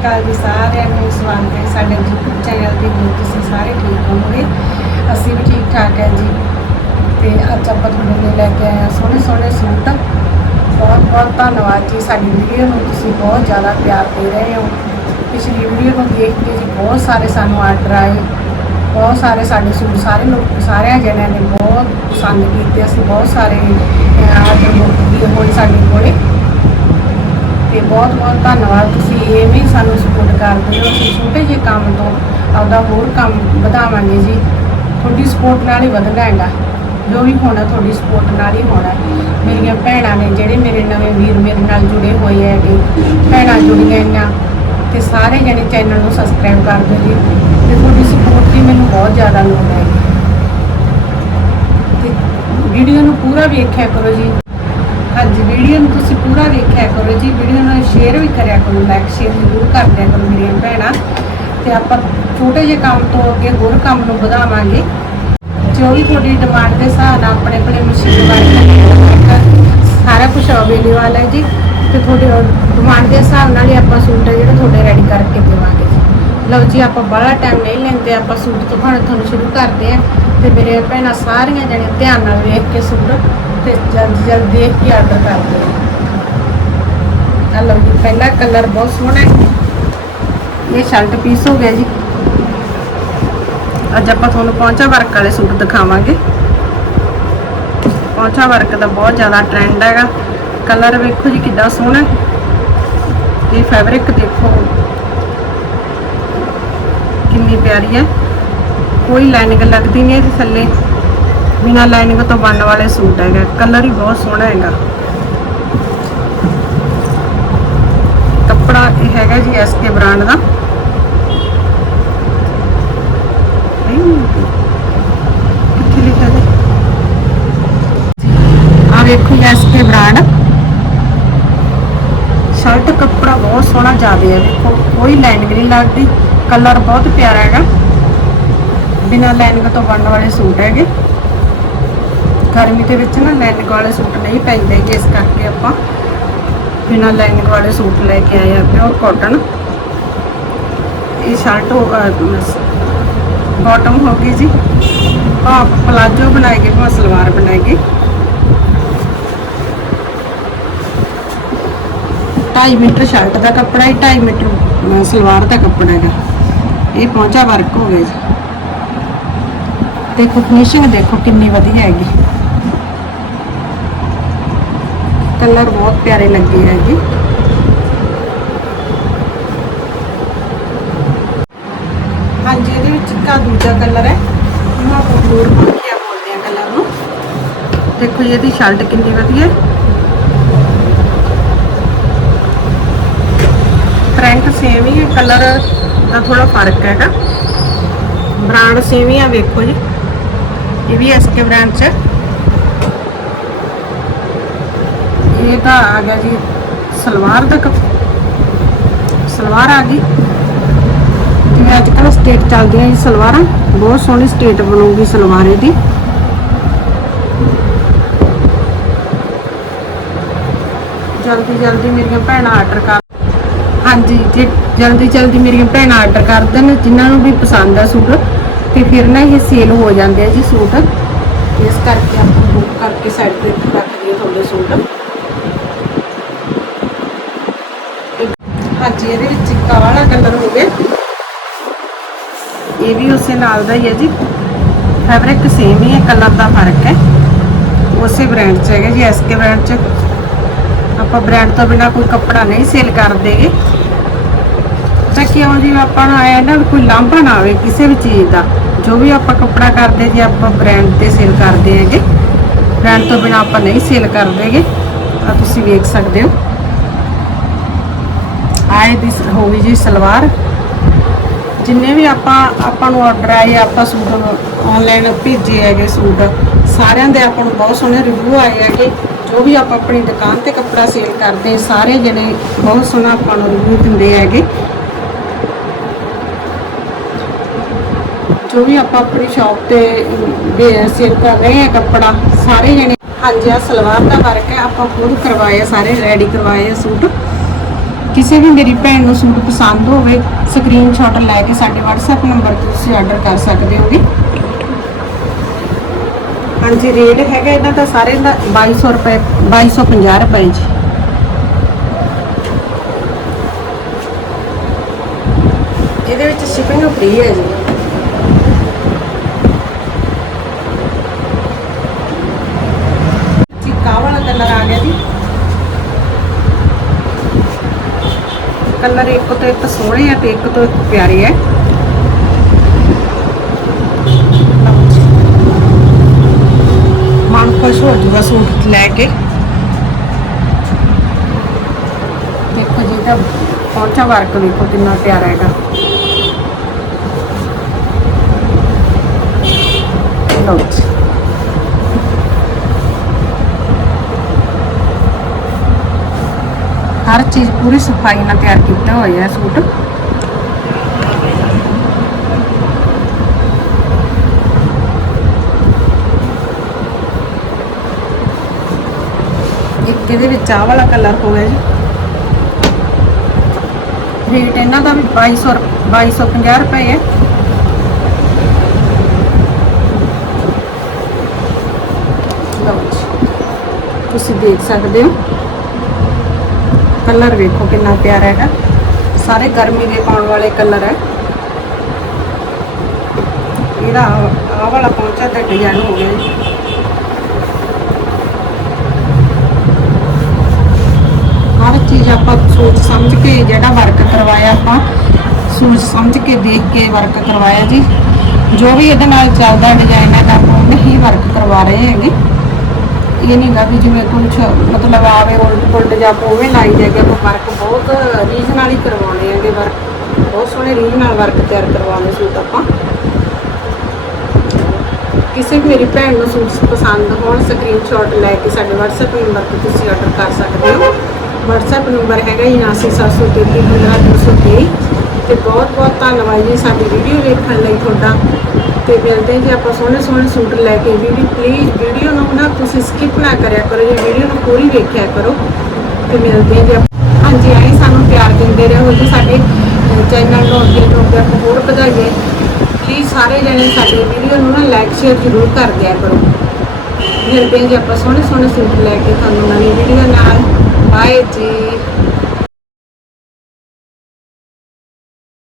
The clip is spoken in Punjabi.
ਅਕਾਲ ਜੀ ਸਾਰਿਆਂ ਨੂੰ ਸਵਾਗਤ ਹੈ। ਸਾਡੇ YouTube ਚੈਨਲ ਤੇ ਹੋਰ ਤੁਸੀਂ ਸਾਰੇ ਠੀਕ ਹੋਵੋਗੇ। ਅਸੀਂ ਵੀ ਠੀਕ ਠਾਕ ਹੈ ਜੀ। ਤੇ ਅੱਜ ਆਪਾਂ ਤੁਹਾਡੇ ਲਈ ਲੈ ਕੇ ਆਏ ਹਾਂ ਸੋਹਣੇ ਸੋਹਣੇ ਸੂਟ। ਬਹੁਤ ਬਹੁਤ ਧੰਨਵਾਦ ਜੀ ਸਾਡੀ ਵੀਡੀਓ ਨੂੰ। ਤੁਸੀਂ ਬਹੁਤ ਜ਼ਿਆਦਾ ਪਿਆਰ ਦੇ ਰਹੇ ਹੋ। ਪਿਛਲੀ ਵੀਡੀਓ ਨੂੰ ਦੇਖ ਕੇ ਜੀ ਬਹੁਤ ਸਾਰੇ ਸਾਨੂੰ ਆਰਡਰ ਆਏ। ਬਹੁਤ ਸਾਰੇ ਸਾਡੇ ਸੂਟ ਸਾਰੇ ਲੋਕ, ਸਾਰਿਆਂ ਜਣਿਆਂ ਨੇ ਬਹੁਤ ਪਸੰਦ ਕੀਤੇ। ਅਸੀਂ ਬਹੁਤ ਸਾਰੇ ਆਰਡਰ ਬੁੱਕ ਵੀ ਹੋਏ ਸਾਡੇ ਕੋਲੇ। ਬਹੁਤ ਬਹੁਤ ਧੰਨਵਾਦ। ਤੁਸੀਂ ਐਵੇਂ ਹੀ ਸਾਨੂੰ ਸਪੋਰਟ ਕਰਦੇ ਹੋ। ਅਸੀਂ ਛੋਟੇ ਜਿਹੇ ਕੰਮ ਤੋਂ ਆਪਦਾ ਹੋਰ ਕੰਮ ਵਧਾਵਾਂਗੇ ਜੀ। ਤੁਹਾਡੀ ਸਪੋਰਟ ਨਾਲ ਹੀ ਵਧਣਾ ਹੈਗਾ। ਜੋ ਵੀ ਹੋਣਾ, ਤੁਹਾਡੀ ਸਪੋਰਟ ਨਾਲ ਹੀ ਹੋਣਾ। ਮੇਰੀਆਂ ਭੈਣਾਂ ਨੇ ਜਿਹੜੇ ਮੇਰੇ ਨਵੇਂ ਵੀਰ ਮੇਰੇ ਨਾਲ ਜੁੜੇ ਹੋਏ ਹੈਗੇ। ਭੈਣਾਂ ਜੁੜੀਆਂ ਹੈਗੀਆਂ ਤੇ ਸਾਰੇ ਜਣੇ ਚੈਨਲ ਨੂੰ ਸਬਸਕ੍ਰਾਈਬ ਕਰ ਦਿਓ ਜੀ। ਤੇ ਤੁਹਾਡੀ ਸਪੋਰਟ ਦੀ ਮੈਨੂੰ ਬਹੁਤ ਜ਼ਿਆਦਾ ਲੋੜ ਹੈ। ਤੇ ਵੀਡੀਓ ਨੂੰ ਪੂਰਾ ਵੇਖਿਆ ਕਰੋ ਜੀ। ਹਾਂਜੀ, ਵੀਡੀਓ ਨੂੰ ਤੁਸੀਂ ਪੂਰਾ ਦੇਖਿਆ ਕਰੋ ਜੀ। ਵੀਡੀਓ ਨੂੰ ਸ਼ੇਅਰ ਵੀ ਕਰਿਆ ਕਰੋ ਲਾਈਕ ਸ਼ੇਅਰ ਜ਼ਰੂਰ ਕਰ ਦਿਆ ਕਰੋ ਮੇਰੀਆਂ ਭੈਣਾਂ। ਤੇ ਆਪਾਂ ਛੋਟੇ ਜਿਹੇ ਕੰਮ ਤੋਂ ਅੱਗੇ ਹੋਰ ਕੰਮ ਨੂੰ ਵਧਾਵਾਂਗੇ। ਜੋ ਵੀ ਤੁਹਾਡੀ ਡਿਮਾਂਡ ਦੇ ਹਿਸਾਬ ਨਾਲ ਆਪਣੇ ਆਪਣੇ ਮਸ਼ੀਨ ਵਾਲੇ ਸਾਰਾ ਕੁਝ ਅਵੇਲੇਬਲ ਹੈ ਜੀ। ਤੇ ਤੁਹਾਡੇ ਡਿਮਾਂਡ ਦੇ ਹਿਸਾਬ ਨਾਲ ਹੀ ਆਪਾਂ ਸੂਟ ਹੈ ਜਿਹੜਾ ਤੁਹਾਡੇ ਰੈਡੀ ਕਰਕੇ ਦੇਵਾਂਗੇ ਜੀ। ਲਓ ਜੀ, ਆਪਾਂ ਬੜਾ ਟਾਈਮ ਨਹੀਂ ਲੈਂਦੇ, ਆਪਾਂ ਸੂਟ ਤੋਂ ਤੁਹਾਨੂੰ ਸ਼ੁਰੂ ਕਰਦੇ ਹਾਂ। ਤੇ ਮੇਰੇ ਭੈਣਾਂ ਸਾਰੀਆਂ ਜਣੇ ਧਿਆਨ ਨਾਲ ਵੇਖ ਕੇ ਸੂਟ ਤੇ ਜਲਦੀ ਜਲਦੀ ਦੇਖ ਕੇ ਆਰਡਰ ਕਰਦੇ ਆ ਲਓ ਜੀ, ਪਹਿਲਾ ਕਲਰ ਬਹੁਤ ਸੋਹਣਾ ਹੈ। ਇਹ ਸ਼ਰਟ ਪੀਸ ਹੋ ਗਿਆ ਜੀ। ਅੱਜ ਆਪਾਂ ਤੁਹਾਨੂੰ ਪਹੁੰਚਾ ਵਰਕ ਵਾਲੇ ਸੂਟ ਦਿਖਾਵਾਂਗੇ। ਪਹੁੰਚਾ ਵਰਕ ਦਾ ਬਹੁਤ ਜ਼ਿਆਦਾ ਟ੍ਰੈਂਡ ਹੈਗਾ। ਕਲਰ ਵੇਖੋ ਜੀ ਕਿੰਨਾ ਸੋਹਣਾ ਹੈ। ਇਹ ਫੈਬਰਿਕ ਦੇਖੋ। ਕਿੰਨੀ ਪਿਆਰੀ ਹੈ। ਕੋਈ ਲਾਈਨਿੰਗ ਲੱਗਦੀ ਨਹੀਂ ਇਹਦੇ ਥੱਲੇ। ਬਿਨਾ ਲਾਈਨਿੰਗ ਤੋਂ ਬਣਨ ਵਾਲੇ ਸੂਟ ਹੈਗਾ। ਕਲਰ ਹੀ ਬਹੁਤ ਸੋਹਣਾ ਹੈਗਾ। ਕੱਪੜਾ ਇਹ ਹੈਗਾ ਜੀ ਐਸਕੇ ਬ੍ਰਾਂਡ ਦਾ। ਕਿੱਥੇ ਲਿਖਿਆ ਹੈ ਆ ਵੇਖੋ ਐਸਕੇ ਬ੍ਰਾਂਡ ਸ਼ਰਟ ਕੱਪੜਾ ਬਹੁਤ ਸੋਹਣਾ ਜ਼ਿਆਦਾ ਹੈ। ਦੇਖੋ ਕੋਈ ਲਾਈਨਿੰਗ ਨਹੀਂ ਲੱਗਦੀ। ਕਲਰ ਬਹੁਤ ਪਿਆਰਾ ਹੈਗਾ। ਬਿਨਾ ਲਾਈਨਿੰਗ ਤੋਂ ਬਣਨ ਵਾਲੇ ਸੂਟ ਹੈਗੇ। ਗਰਮੀ ਦੇ ਵਿੱਚ ਨਾ ਲਾਈਨਿੰਗ ਵਾਲੇ ਸੂਟ ਨਹੀਂ ਪੈਂਦੇ ਹੈਗੇ, ਇਸ ਕਰਕੇ ਆਪਾਂ ਬਿਨਾਂ ਲਾਈਨਿੰਗ ਵਾਲੇ ਸੂਟ ਲੈ ਕੇ ਆਏ ਆ ਪਿਓਰ ਕਾਟਨ ਇਹ ਸ਼ਰਟ ਹੋ ਬਾਟਮ ਹੋ ਗਈ ਜੀ। ਭਾਵ ਪਲਾਜੋ ਬਣਾਏਗੇ ਭਾਵੇਂ ਸਲਵਾਰ ਬਣਾਏਗੀ 2.5 ਮੀਟਰ ਸ਼ਰਟ ਦਾ ਕੱਪੜਾ ਹੈ 2.5 ਮੀਟਰ ਸਲਵਾਰ ਦਾ ਕੱਪੜਾ ਹੈਗਾ। ਇਹ ਪਹੁੰਚਾ ਵਰਕ ਹੋ ਗਿਆ ਜੀ। ਦੇਖੋ ਫਿਨਿਸ਼ਿੰਗ ਦੇਖੋ ਕਿੰਨੀ ਵਧੀਆ ਹੈਗੀ। ਕਲਰ ਬਹੁਤ ਪਿਆਰੇ ਲੱਗੇ ਹੈ ਜੀ। ਹਾਂਜੀ, ਇਹਦੇ ਵਿੱਚ ਇੱਕ ਦੂਜਾ ਕਲਰ ਹੈ। ਇਹਨੂੰ ਆਪਾਂ ਹੋਰ ਕੀ ਬੋਲਦੇ ਆ ਕਲਰ ਨੂੰ। ਦੇਖੋ ਜੀ, ਇਹਦੀ ਸ਼ਰਟ ਕਿੰਨੀ ਵਧੀਆ ਹੈ। ਪ੍ਰਿੰਟ ਸੇਮ ਹੀ ਹੈ, ਕਲਰ ਦਾ ਥੋੜਾ ਫ਼ਰਕ ਹੈਗਾ। ਬ੍ਰਾਂਡ ਸੇਮ ਹੀ ਆ, ਵੇਖੋ ਜੀ। ਇਹ ਵੀ ਐਸਕੇ ਬ੍ਰਾਂਡ ਚ ਹੈ। ਇਹ ਤਾਂ ਆ ਗਿਆ ਜੀ, ਸਲਵਾਰ ਦਾ ਸਲਵਾਰ ਆ ਗਈ। ਜਿਵੇਂ ਅੱਜ ਕੱਲ੍ਹ ਸਟੇਟ ਚੱਲਦੀਆਂ ਜੀ ਸਲਵਾਰਾਂ। ਬਹੁਤ ਸੋਹਣੀ ਸਟੇਟ ਬਣੂਗੀ ਸਲਵਾਰ ਇਹਦੀ। ਜਲਦੀ ਜਲਦੀ ਮੇਰੀਆਂ ਭੈਣਾਂ ਆਰਡਰ ਕਰ ਹਾਂਜੀ, ਜੇ ਜਲਦੀ ਜਲਦੀ ਮੇਰੀਆਂ ਭੈਣਾਂ ਆਰਡਰ ਕਰ ਦੇਣ, ਜਿਨ੍ਹਾਂ ਨੂੰ ਵੀ ਪਸੰਦ ਆ ਸੂਟ, ਤੇ ਫਿਰ ਨਾ ਇਹ ਸੇਲ ਹੋ ਜਾਂਦੇ ਆ ਜੀ ਸੂਟ। ਇਸ ਕਰਕੇ ਆਪਾਂ ਬੁੱਕ ਕਰਕੇ ਸਾਈਡ ਤੇ ਰੱਖ ਦਈਏ ਤੁਹਾਡੇ ਸੂਟ। ਹਾਂਜੀ, ਇਹਦੇ ਵਿੱਚ ਇੱਕ ਆਹ ਵਾਲਾ ਕਲਰ ਹੋ ਗਿਆ ਇਹ ਵੀ ਉਸੇ ਨਾਲ ਦਾ ਹੀ ਹੈ ਜੀ। ਫੈਬਰਿਕ ਸੇਮ ਹੀ ਹੈ, ਕਲਰ ਦਾ ਫ਼ਰਕ ਹੈ। ਉਸੇ ਬ੍ਰਾਂਡ 'ਚ ਹੈਗਾ ਜੀ ਐਸਕੇ ਬ੍ਰਾਂਡ 'ਚ। ਆਪਾਂ ਬ੍ਰਾਂਡ ਤੋਂ ਬਿਨਾ ਕੋਈ ਕੱਪੜਾ ਨਹੀਂ ਸੇਲ ਕਰਦੇਗੇ ਤਾਂ ਕਿਉਂ ਜੀ ਆਪਾਂ ਨੂੰ ਆਇਆ ਨਾ ਵੀ ਕੋਈ ਲਾਂਭਾ ਨਾ ਆਵੇ ਕਿਸੇ ਵੀ ਚੀਜ਼ ਦਾ। ਜੋ ਵੀ ਆਪਾਂ ਕੱਪੜਾ ਕਰਦੇ ਜੀ, ਆਪਾਂ ਬ੍ਰਾਂਡ ਤੇ ਸੇਲ ਕਰਦੇ ਹੈਗੇ। ਬ੍ਰਾਂਡ ਤੋਂ ਬਿਨਾ ਆਪਾਂ ਨਹੀਂ ਸੇਲ ਕਰਦੇਗੇ ਆ ਤੁਸੀਂ ਵੇਖ ਸਕਦੇ ਹੋ। ਆਏ ਦੀ ਸ- ਹੋ ਗਈ ਜੀ ਸਲਵਾਰ। ਜਿੰਨੇ ਵੀ ਆਪਾਂ ਆਪਾਂ ਨੂੰ ਆਰਡਰ ਆਏ, ਆਪਾਂ ਸੂਟ ਆਨਲਾਈਨ ਭੇਜੇ ਹੈਗੇ ਸੂਟ। ਸਾਰਿਆਂ ਦੇ ਆਪਾਂ ਨੂੰ ਬਹੁਤ ਸੋਹਣੇ ਰਿਵਿਊ ਆਏ ਹੈਗੇ। ਜੋ ਵੀ ਆਪਾਂ ਆਪਣੀ ਦੁਕਾਨ ਤੇ ਕੱਪੜਾ ਸੇਲ ਕਰਦੇ ਸਾਰੇ ਜਣੇ ਬਹੁਤ ਸੋਹਣਾ ਆਪਾਂ ਨੂੰ ਰਿਵਿਊ ਦਿੰਦੇ ਹੈਗੇ। ਜੋ ਵੀ ਆਪਾਂ ਆਪਣੀ ਸ਼ਾਪ ਤੇ ਸੇਲ ਕਰ ਰਹੇ ਹਾਂ ਕੱਪੜਾ, ਸਾਰੇ ਜਣੇ। ਹਾਂਜੀ ਆ ਸਲਵਾਰ ਦਾ ਵਰਕ ਹੈ, ਆਪਾਂ ਖੁਦ ਕਰਵਾਏ ਸਾਰੇ ਰੈਡੀ ਕਰਵਾਏ ਆ ਸੂਟ। ਕਿਸੇ ਵੀ ਮੇਰੀ ਭੈਣ ਨੂੰ ਸੂਟ ਪਸੰਦ ਹੋਵੇ ਸਕਰੀਨਸ਼ਾਟ ਲੈ ਕੇ ਸਾਡੇ WhatsApp ਨੰਬਰ ਤੇ ਤੁਸੀਂ ਆਰਡਰ ਕਰ ਸਕਦੇ ਹੋਗੇ ਹਾਂਜੀ ਰੇਟ ਹੈਗਾ ਇਹਨਾਂ ਦਾ ਸਾਰੇ ਦਾ 2200 ਰੁਪਏ 2250 ਰੁਪਏ ਜੀ। ਇਹਦੇ ਵਿੱਚ ਸ਼ਿਪਿੰਗ ਫ੍ਰੀ ਹੈ ਜੀ ਕਾਹ ਵਾਲਾ ਕਲਰ ਆ ਗਿਆ ਜੀ ਕਲਰ ਇੱਕ ਤੋਂ ਇੱਕ ਸੋਹਣੇ ਆ ਤੇ ਇੱਕ ਤੋਂ ਇੱਕ ਪਿਆਰੇ ਆ। ਮਨ ਖੁਸ਼ ਹੋ ਜੂਗਾ ਸੂਟ ਲੈ ਕੇ। ਦੇਖੋ ਜੀ ਤਾਂ ਪਹੁੰਚਾ ਵਰਕ ਦੇਖੋ ਕਿੰਨਾ ਪਿਆਰਾ ਹੈਗਾ। ਲਓ ਹਰ ਚੀਜ਼ ਪੂਰੀ ਸਫ਼ਾਈ ਨਾਲ ਤਿਆਰ ਕੀਤਾ ਹੋਇਆ ਹੈ ਸੂਟ। ਇੱਕ ਇਹਦੇ ਵਿੱਚ ਆਹ ਵਾਲਾ ਕਲਰ ਹੋ ਗਿਆ ਜੀ। ਰੇਟ ਇਹਨਾਂ ਦਾ ਵੀ 2200 ਰੁਪ- 2250 ਰੁਪਏ ਹੈ। ਤੁਸੀਂ ਦੇਖ ਸਕਦੇ ਹੋ। ਕਲਰ ਵੇਖੋ ਕਿੰਨਾ ਪਿਆਰਾ ਹੈਗਾ। ਸਾਰੇ ਗਰਮੀ ਦੇ ਪਾਉਣ ਵਾਲੇ ਕਲਰ ਹੈ। ਇਹਦਾ ਆਹ ਵਾਲਾ ਪਹੁੰਚਾ ਤੇ ਡਿਜ਼ਾਈਨ ਹੋ ਗਿਆ ਜੀ। ਹਰ ਚੀਜ਼ ਆਪਾਂ ਸੋਚ ਸਮਝ ਕੇ ਜਿਹੜਾ ਵਰਕ ਕਰਵਾਇਆ ਆਪਾਂ, ਸੋਚ ਸਮਝ ਕੇ ਦੇਖ ਕੇ ਵਰਕ ਕਰਵਾਇਆ ਜੀ। ਜੋ ਵੀ ਇਹਦੇ ਨਾਲ ਚੱਲਦਾ ਡਿਜ਼ਾਈਨ ਹੈ, ਤਾਂ ਆਪਾਂ ਹੀ ਵਰਕ ਕਰਵਾ ਰਹੇ ਹੈਗੇ। ਇਹ ਨਹੀਂ ਗਾ ਵੀ ਜਿਵੇਂ ਕੁਝ ਮਤਲਬ ਆਵੇ ਉਲਟ ਪੁਲਟ ਜਾਂ ਆਪਾਂ ਉਵੇਂ ਜਾ ਕੇ ਆਪਾਂ ਵਰਕ ਬਹੁਤ ਰੀਝ ਨਾਲ ਹੀ ਕਰਵਾਉਣੇ ਹੈਗੇ ਵਰਕ ਬਹੁਤ ਸੋਹਣੇ ਰੀਝ ਨਾਲ ਵਰਕ ਤਿਆਰ ਕਰਵਾਉਣੇ ਸੂਟ ਆਪਾਂ। ਕਿਸੇ ਵੀ ਮੇਰੀ ਭੈਣ ਨੂੰ ਸੂਟ ਪਸੰਦ ਹੋਣ ਸਕਰੀਨਸ਼ਾਟ ਲੈ ਕੇ ਸਾਡੇ WhatsApp ਨੰਬਰ ਤੇ ਤੁਸੀਂ ਆਰਡਰ ਕਰ ਸਕਦੇ ਹੋ। WhatsApp ਨੰਬਰ ਹੈਗਾ 7973315223 ਤੇ ਬਹੁਤ ਬਹੁਤ ਧੰਨਵਾਦ ਜੀ ਸਾਡੀ ਵੀਡੀਓ ਵੇਖਣ ਲਈ ਤੁਹਾਡਾ। ਤੇ ਮਿਲਦੇ ਹਾਂ ਜੀ ਆਪਾਂ ਸੋਹਣੇ ਸੋਹਣੇ ਸੂਟ ਲੈ ਕੇ ਵੀਡੀਓ ਪਲੀਜ਼ ਵੀਡੀਓ ਨੂੰ ਨਾ ਤੁਸੀਂ ਸਕਿਪ ਨਾ ਕਰਿਆ ਕਰੋ ਜੀ ਵੀਡੀਓ ਨੂੰ ਪੂਰੀ ਵੇਖਿਆ ਕਰੋ ਤੇ ਮਿਲਦੇ ਹਾਂ ਜੀ ਆਪਾਂ- ਹਾਂਜੀ, ਐਂ ਸਾਨੂੰ ਪਿਆਰ ਦਿੰਦੇ ਰਹੋ ਜੀ ਸਾਡੇ ਚੈਨਲ ਨੂੰ ਅੱਗੇ ਨੂੰ ਅੱਗੇ ਹੋਰ ਵਧਾਈਏ। ਪਲੀਜ਼ ਸਾਰੇ ਜਣੇ ਸਾਡੀ ਵੀਡੀਓ ਨੂੰ ਨਾ ਲਾਈਕ ਸ਼ੇਅਰ ਜ਼ਰੂਰ ਕਰ ਦਿਆ ਕਰੋ। ਮਿਲਦੇ ਹਾਂ ਜੀ ਆਪਾਂ ਸੋਹਣੇ ਸੋਹਣੇ ਸੂਟ ਲੈ ਕੇ ਤੁਹਾਨੂੰ ਨਵੀਂ ਵੀਡੀਓ ਨਾਲ। ਬਾਏ ਜੀ।